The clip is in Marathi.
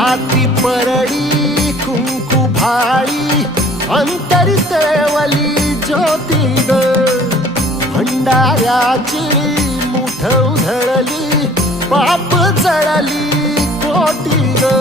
हाती परडी कुंकू भाळी अंतरितळवली ज्योती ग. भंडाऱ्याची मुठ उधळली पाप जळली कोटी ग.